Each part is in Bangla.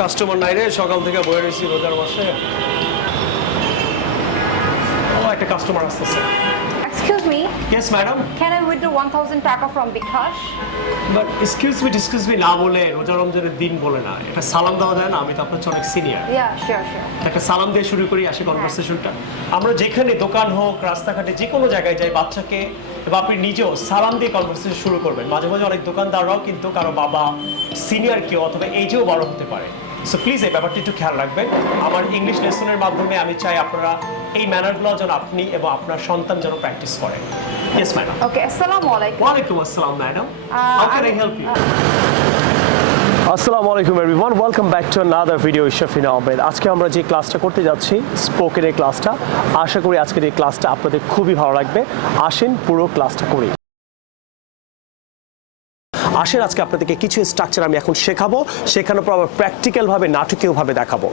কাস্টমার নাই রে, সকাল থেকে বয়ে রয়েছি রোজার মাসে। ও একটা কাস্টমার আসতেছে। Excuse me. Yes, madam. Can I withdraw 1,000 taka from Bikash? But excuse me না বলে রোজা রমজানের দিন বলে না। একটা সালাম দেওয়া যায় না? আমি তো আপনার চেয়ে অনেক সিনিয়র। Yeah, sure. একটা সালাম দিয়ে শুরু করি, আসে কনভারসেশনটা। আমরা যেখানে দোকান হোক, রাস্তাঘাটে যে কোনো জায়গায় যাই, বাচ্চাকে বা আপনি নিজেও সালাম দিয়ে কনভারসেশন শুরু করবেন। মাঝে মাঝে অনেক দোকানদাররাও কিন্তু কারো বাবা, সিনিয়র কেউ অথবা এজেও বড় হতে পারে। সো প্লিজ এই ব্যাপারটি একটু খেয়াল রাখবেন। আমার ইংলিশ লেসনের মাধ্যমে আমি চাই আপনারা এই ম্যানারগুলো যেন আপনি এবং আপনার সন্তান যেন প্র্যাকটিস করেন। Yes, madam. Okay, assalamu alaikum. Walaikum assalam, madam. How can I help you? আসসালামু আলাইকুম everyone, welcome back to another video. Shafin Ahmed. আজকে আমরা যে ক্লাসটা করতে যাচ্ছি, স্পোকেনের ক্লাসটা, আশা করি আজকের এই ক্লাসটা আপনাদের খুবই ভালো লাগবে। আসেন পুরো ক্লাসটা করি। আসেন আজকে আপনাদেরকে কিছু স্ট্রাকচার আমি এখন শেখানোর পর আবার প্র্যাকটিক্যালভাবে নাটকীয়ভাবে দেখাবো।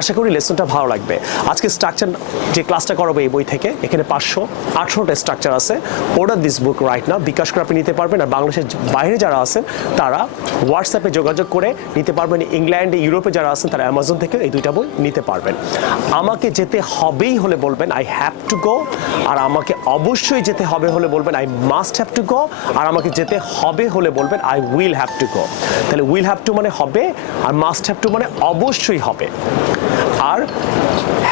আশা করি লেসনটা ভালো লাগবে। আজকে স্ট্রাকচার যে ক্লাসটা করাবো এই বই থেকে, এখানে 518টা স্ট্রাকচার আছে। Order this book right now. BKash করে আপনি নিতে পারবেন, আর বাংলাদেশের বাইরে যারা আছেন তারা হোয়াটসঅ্যাপে যোগাযোগ করে নিতে পারবেন। ইংল্যান্ডে, ইউরোপে যারা আছেন তারা অ্যামাজন থেকে এই দুইটা বই নিতে পারবেন। আমাকে যেতে হবেই হলে বলবেন আই হ্যাভ টু গো, আর আমাকে অবশ্যই যেতে হবে হলে বলবেন I must have to go, আর আমাকে যেতে হবে হলে বলবেন I will have to go। তাহলে will have to মানে হবে, আর must have to মানে অবশ্যই হবে, আর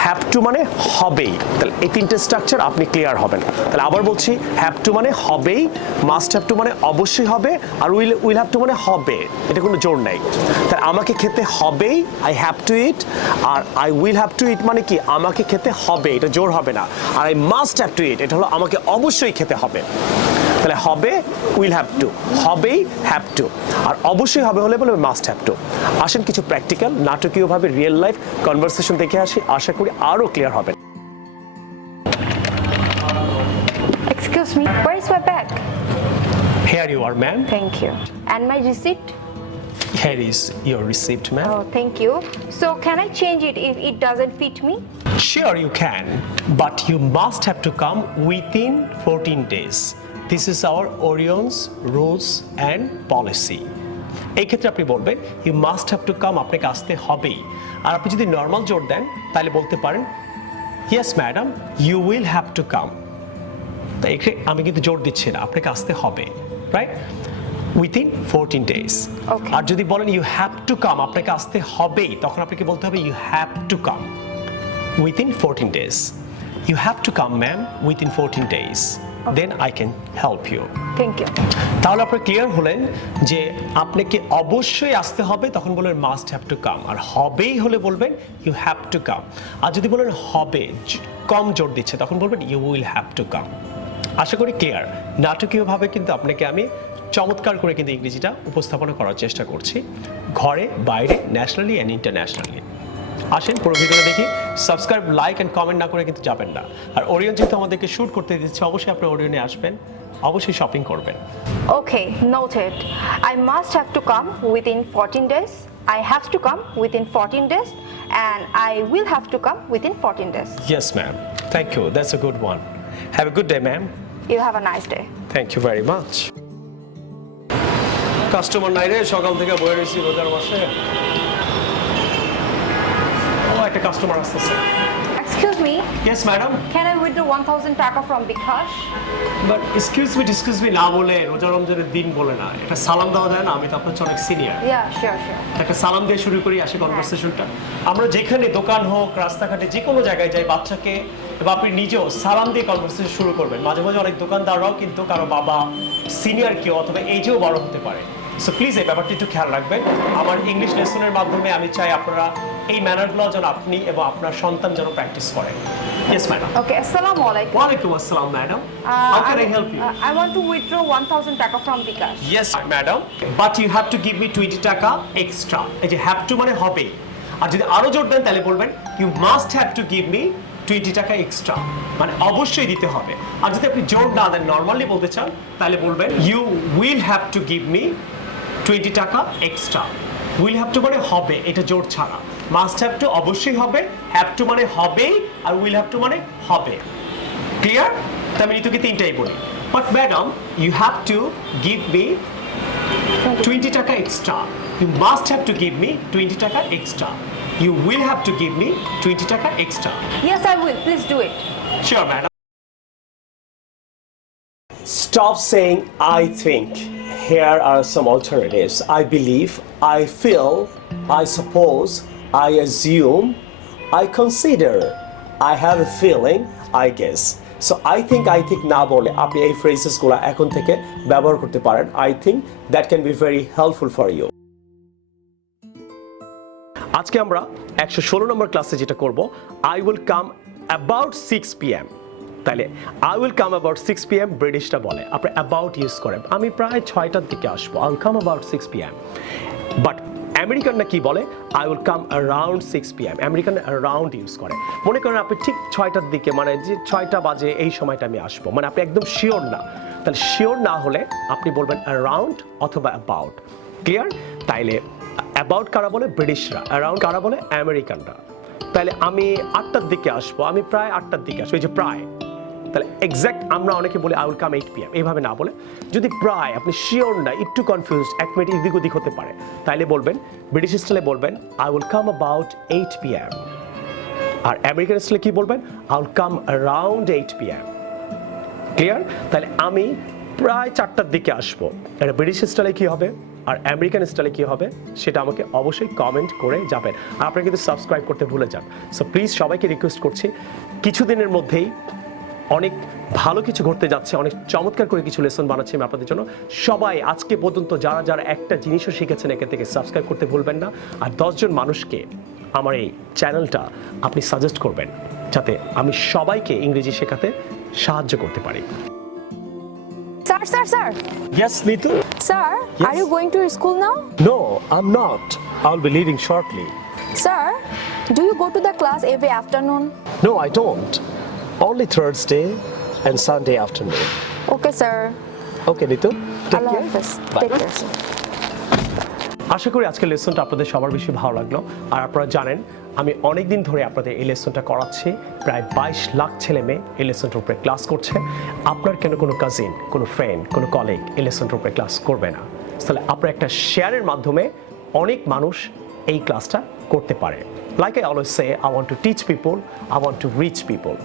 have to মানে হবেই। তাহলে এই তিনটে স্ট্রাকচার আপনি ক্লিয়ার হবেন। তাহলে আবার বলছি, have to মানে হবেই, must have to মানে অবশ্যই হবে, আর will have to মানে হবে, এটা কোনো জোর নাই। তাহলে আমাকে খেতে হবেই, I have to eat, R I will have to eat মানে কি আমাকে খেতে হবে, এটা জোর হবে না। আর I must have to eat, এটা হলো আমাকে অবশ্যই খেতে হবে। তাহলে হবে উইল হ্যাভ টু, হবেই হ্যাভ টু, আর অবশ্যই হবে হলে বলে মাস্ট হ্যাভ টু। আসেন কিছু প্র্যাকটিক্যাল নাটকীয়ভাবে রিয়েল লাইফ কনভারসেশন দেখে আসি, আশা করি আরো ক্লিয়ার হবে। Excuse me, where is my bag? Here you are, ma'am. Thank you. And my receipt? Here is your receipt, ma'am. Oh, thank you. So can I change it if it doesn't fit me? Sure you can, but you must have to come within 14 days. This is our Orion's rules and policy. এই ক্ষেত্রে আপনি বলবেন you must have to come, আপনাকে আসতে হবেই। আর আপনি যদি নর্মাল জোর দেন তাহলে বলতে পারেন yes madam you will have to come। তাই আমি কিন্তু জোর দিচ্ছি না, আপনাকে আসতে হবে, রাইট? within 14 days। Okay. আর যদি বলেন you have to come, আপনাকে আসতে হবেই, তখন আপনাকে বলতে হবে you have to come within 14 days। You have to come, ma'am, within 14 days. Okay. Then I can help you. Thank you. তাহলে আপনি ক্লিয়ার হলেন যে আপনাকে অবশ্যই আসতে হবে, তখন বলবেন মাস্ট হ্যাভ টু কাম, আর হবেই হলে বলবেন ইউ হ্যাভ টু কাম। আর যদি বলেন হবে, কম জোর দিচ্ছে, তখন বলবেন you will have to come. আশা করি ক্লিয়ার। নাটকীয়ভাবে কিন্তু আপনাকে আমি চমৎকার করে কিন্তু ইংরেজিটা উপস্থাপনা করার চেষ্টা করছি, ঘরে বাইরে, ন্যাশনালি অ্যান্ড ইন্টারন্যাশনালি। আসেন পুরো ভিডিওটা দেখি। সাবস্ক্রাইব, লাইক অ্যান্ড কমেন্ট না করে কিন্তু যাবেন না। আর ওরিয়ন যেহেতু আমাদেরকে শ্যুট করতে দিচ্ছে, অবশ্যই আপনি ওরিয়নে আসবেন, অবশ্যই শপিং করবেন। Okay, noted. I must have to come within 14 days. I have to come within 14 days. And I will have to come within 14 days. Yes, ma'am. Thank you. That's a good one. Have a good day, ma'am. You have a nice day. Thank you very much. Customer নাই রে, সকাল থেকে বয়ে রয়েছি রোজার মাসে। একটা কাস্টমার আসতেছে। Excuse me. Yes, madam. Can I withdraw 1,000 taka from Bikash? But excuse me না বলে রোজা রমজানের দিন বলে না। একটা সালাম দেওয়া যায় না? আমি তো আপনার চেয়ে অনেক সিনিয়র। Yeah, sure. একটা সালাম দিয়ে শুরু করি, আসে কনভারসেশনটা। আমরা যেখানে দোকান হোক, রাস্তাঘাটে যে কোনো জায়গায় যাই, বাচ্চাকে বা আপনি নিজেও সালাম দিয়ে কনভারসেশন শুরু করবেন। মাঝে মাঝে অনেক দোকানদাররাও কিন্তু কারো বাবা, সিনিয়র কেউ অথবা এজেও বড় হতে পারে। সো প্লিজ এই ব্যাপারটি একটু খেয়াল রাখবেন। আমার ইংলিশ লেসনের মাধ্যমে আমি চাই আপনারা এই ম্যানারগুলো যেন আপনি এবং আপনার সন্তান যেন প্র্যাকটিস করেন। Yes, madam. Okay, assalamu alaikum. Walaikum assalam, madam. How can I help you? I want to withdraw 1,000 taka from Bikash. Yes, madam. But you have to give me 20 টাকা extra. এই যে have to মানে হবে। আর যদি আরো জোর দেন তাহলে বলবেন you must have to give me 20 টাকা এক্সট্রা, মানে অবশ্যই দিতে হবে। আর যদি আপনি জোর না দেন, নর্মালি বলতে চান, তাহলে বলবেন you will have to give me 20 টাকা এক্সট্রা। উইল হ্যাভ টু মানে হবে, এটা জোর ছাড়া। মাস্ট হ্যাভ টু অবশ্যই হবে, হ্যাভ টু মানে হবেই, আর উইল হ্যাভ টু মানে হবে। ক্লিয়ার? তাই আমি তোকে তিনটাই বলি। But madam you have to give me 20 টাকা extra. You must have to give me 20 টাকা extra. You will have to give me 20 টাকা extra. Yes, I will. Please do it. Sure, madam. Stop saying I think. Here are some alternatives. I believe, I feel, I suppose, I assume, I consider, I have a feeling, I guess. So I think না বলে আপনি এই ফ্রেজেসগুলো এখন থেকে ব্যবহার করতে পারেন. I think that can be very helpful for you. আজকে আমরা 116 নম্বর ক্লাসে যেটা করব, I will come about 6 p.m. তাহলে I will come about 6 p.m. ব্রিটিশটা বলে, আপনি about ইউজ করেন, আমি প্রায় 6টার দিকে আসবো, I will come about 6 p.m. But আমেরিকানরা কি বলে, I will come around 6 p.m. American around use করে। মনে করেন আপনি ঠিক 6টার দিকে, মানে যে 6টা বাজে এই সময়টা আমি আসবো, মানে আপনি একদম শিওর না, তাহলে শিওর না হলে আপনি বলবেন around অথবা about। ক্লিয়ার? তাইলে about কারা বলে, ব্রিটিশরা। around কারা বলে, আমেরিকানরা। তাহলে আমি 8টার দিকে আসবো, আমি প্রায় 8টার দিকে আসবো, এই যে প্রায়। তাহলে এক্স্যাক্ট আমরা অনেকে বলি I will come 8 p.m. এইভাবে না বলে যদি প্রায় আপনি শিওর না, একটু কনফিউজড, 1 মিনিট এদিক ওদিক হতে পারে, তাইলে বলবেন, ব্রিটিশ স্টাইলে বলবেন I will come about 8 p.m. আর আমেরিকান স্টাইলে কি বলবেন, I will come around 8 p.m. Clear? তাহলে আমি প্রায় 4টার দিকে আসবো, এটা ব্রিটিশ স্টাইলে কি হবে আর আমেরিকান স্টাইলে কি হবে সেটা আমাকে অবশ্যই কমেন্ট করে যাবেন। আর আপনারা কিন্তু সাবস্ক্রাইব করতে ভুলে যান। সো প্লিজ সবাইকে রিকোয়েস্ট করছি, কিছুদিনের মধ্যেই অনেক ভালো কিছু ঘটতে যাচ্ছে, অনেক চমৎকার করে কিছু লেসন বানাচ্ছি আমি আপনাদের জন্য। সবাই আজকে পর্যন্ত যারা যারা একটা জিনিসও শিখেছেন এখান থেকে সাবস্ক্রাইব করতে ভুলবেন না। আর 10 জন মানুষকে আমার এই চ্যানেলটা আপনি সাজেস্ট করবেন, যাতে আমি সবাইকে ইংরেজি শেখাতে সাহায্য করতে পারি। Sir. Yes, Nitu? Sir, Yes? are you going to school now? No, I'm not. I'll be leaving shortly. Sir, do you go to the class every afternoon? No, I don't. Only Thursday and Sunday afternoon. Okay, sir. Okay, Nitu. Take Allah care. Hafiz. Bye. Take care, sir. আশা করি আজকের লেসনটা আপনাদের সবার বেশি ভালো লাগলো। আর আপনারা জানেন আমি অনেক দিন ধরে আপনাদের এই লেসনটা করাচ্ছি, প্রায় 22 লাখ ছেলে মেয়ে এই লেসনটার উপরে ক্লাস করছে। আপনার কেন কোনো কাজিন, কোনো ফ্রেন্ড, কোনো কলিগ এই লেসনটার উপরে ক্লাস করবে না? তাহলে আপনার একটা শেয়ারের মাধ্যমে অনেক মানুষ এই ক্লাসটা করতে পারে। Like I always say, I want to teach people, I want to reach people.